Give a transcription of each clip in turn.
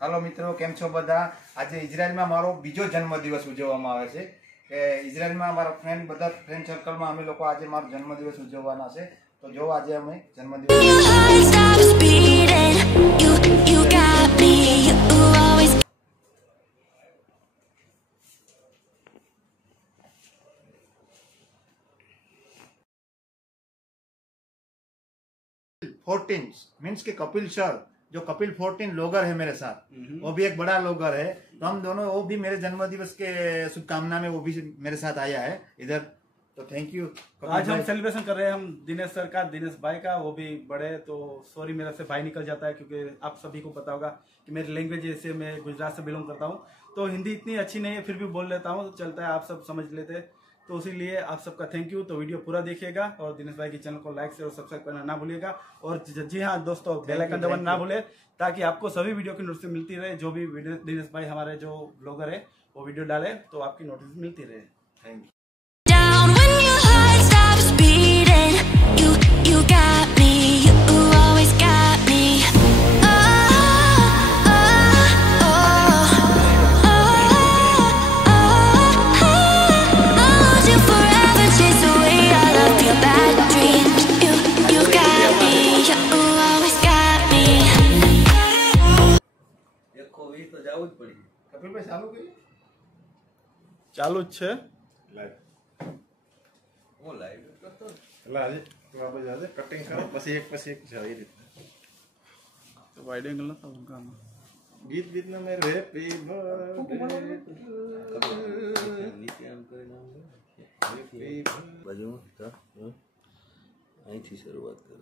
હાલો મિત્રો, કેમ છો બધા? આજે ઇઝરાયલમાં મારો બીજો જન્મદિવસ ઉજવવામાં આવે છે કે ઇઝરાયલમાં મારા બધા ફ્રેન્ડ સર્કલમાં અમે લોકો આજે મારો જન્મદિવસ ઉજવવાના છે. તો જો આજે અમે જન્મદિવસ फोर्टीन मीन्स के कपिल सर जो कपिल 14 लोगर है मेरे साथ, वो भी एक बड़ा लोगर है. तो हम दोनों, वो भी मेरे जन्मदिवस के शुभकामना में वो भी मेरे साथ आया है इधर. तो थैंक यू. आज हम सेलिब्रेशन कर रहे हैं हम दिनेश सर का, दिनेश भाई का, वो भी बड़े. तो सॉरी मेरा से भाई निकल जाता है क्योंकि आप सभी को पता होगा कि मेरी लैंग्वेज जैसे मैं गुजरात से बिलोंग करता हूँ तो हिंदी इतनी अच्छी नहीं है, फिर भी बोल लेता हूँ, चलता है, आप सब समझ लेते हैं. तो इसीलिए आप सबका थैंक यू. तो वीडियो पूरा देखिएगा और दिनेश भाई के चैनल को लाइक शेयर और सब्सक्राइब करना ना भूलिएगा. और जी हाँ दोस्तों, बेल आइकन दबाना ना भूले ताकि आपको सभी वीडियो की नोटिस मिलती रहे. जो भी दिनेश भाई हमारे जो ब्लॉगर है वो वीडियो डाले तो आपकी नोटिस मिलती रहे. Thank you. કપિલ ભાઈ ચાલુ કરી? ચાલુ જ છે. હું લાઈવ કરતો એટલે આજે તો આપણે આજે કટિંગ કરો પછી એક છે એ રીતે. તો વાઇડ એંગલ ના થાય કામ. ગીત ના મેં હેપી બર્થડે બાજુ અહીંથી શરૂઆત કરો.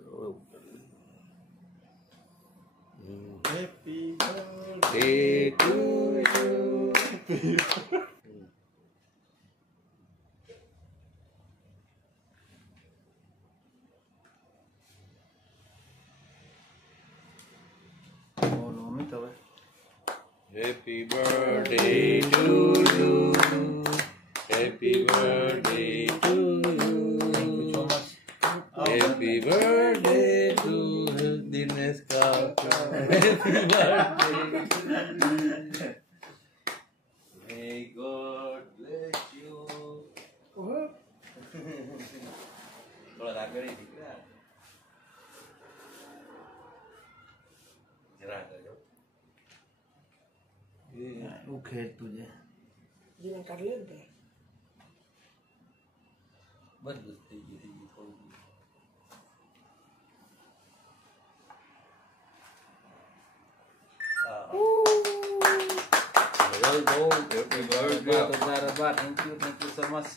Happy birthday to you. Happy birthday to you. Happy birthday to you. Happy birthday to Dinesh Kaka. Happy birthday. May God bless you. थोड़ा आगे नहीं दिख रहा. जरा करो. वो खेल तुझे जीवन कर लेते हैं. बस थी थोड़ी. Happy birthday. Thank you so much.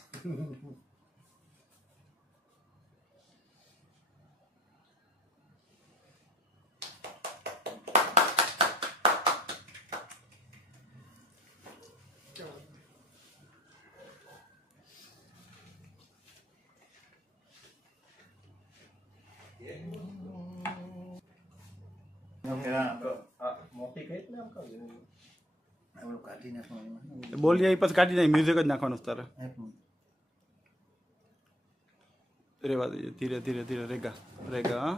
મોટી કઈ ને આમ કાઢી આવડું કાઢી નાખવાનું. બોલીએ પછી કાઢી નહીં, મ્યુઝિક જ નાખવાનું તારે. રેવા દઈએ, ધીરે ધીરે ધીરે. રેગા રેગા. હા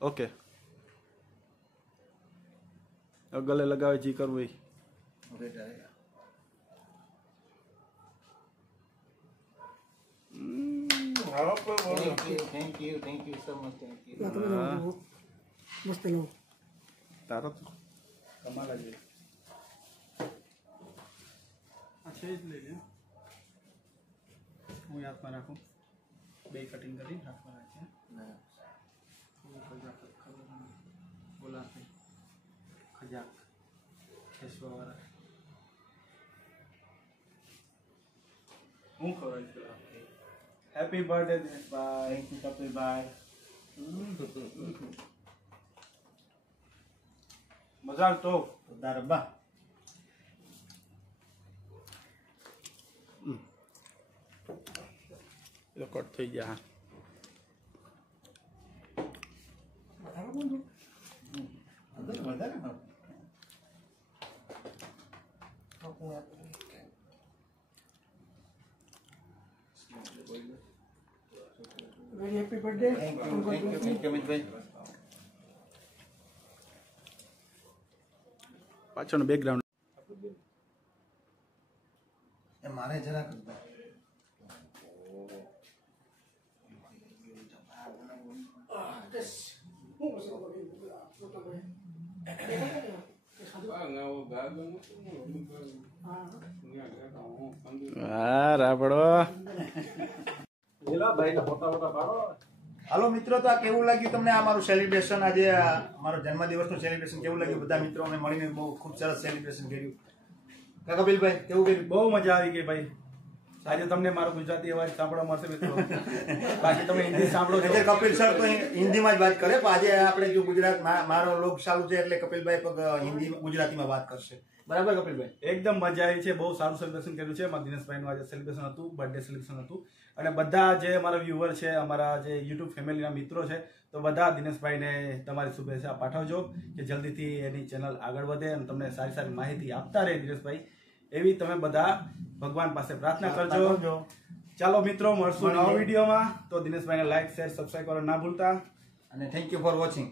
ઓકે. ગલે લગાવે જી કરવું એ. Thank you so much. Thank you. मस्त लोग તારો તો કમાલ જ. અચ્છા જ લઈ લે. હું હાથમાં રાખું. બે કટિંગ કરી હાથમાં રાખીએ. બોલાશે ખજાક ખેસવાવાળા. હું ખવડાવીશ પેલા. Happy birthday Dineshbhai. Thank you Kapilbhai. મજા તો દારબા એ કટ થઈ ગયા. વધારે very happy birthday. Thank you Amit bhai. પાછળનું બેકગ્રાઉન્ડ એ મારે જરાક રાબડો હાલો મિત્રો, તો આ કેવું લાગ્યું તમને? આ મારું સેલિબ્રેશન, આજે મારો જન્મદિવસનું સેલિબ્રેશન કેવું લાગ્યું? બધા મિત્રો અમે મળીને બહુ ખૂબ સરસ સેલિબ્રેશન કર્યું. કપિલભાઈ કેવું કર્યું? બહુ મજા આવી ગઈ ભાઈ. આજે તમને મારો ગુજરાતી અવાજ સાંભળવા મળશે મિત્રો. બાકી તમે હિન્દી સાંભળો છો. એટલે કપિલ સર તો હિન્દીમાં જ વાત કરે, પણ આજે આપણે જો ગુજરાત મારો લોક ચાલુ છે એટલે કપિલભાઈ હિન્દી ગુજરાતીમાં વાત કરશે. બરાબર કપિલભાઈ? એકદમ મજા આવી છે. બહુ સારું સેલિબ્રેશન કર્યું છે. અમારા દિનેશભાઈનું આજે સેલિબ્રેશન હતું, બર્થડે સેલિબ્રેશન હતું. અને બધા જે અમારા વ્યુઅર છે, અમારા જે યુટ્યુબ ફેમિલીના મિત્રો છે, તો બધા દિનેશભાઈને તમારી શુભેચ્છા પાઠવજો કે જલ્દીથી એની ચેનલ આગળ વધે અને તમને સારી સારી માહિતી આપતા રહે દિનેશભાઈ, એવી તમે બધા ભગવાન પાસે પ્રાર્થના કરજો. ચાલો મિત્રો, મળશું નવા વિડીયોમાં. તો દિનેશભાઈને લાઈક, શેર, સબસ્ક્રાઈબ કરવાનું ના ભૂલતા. અને થેન્ક યુ ફોર વોચિંગ.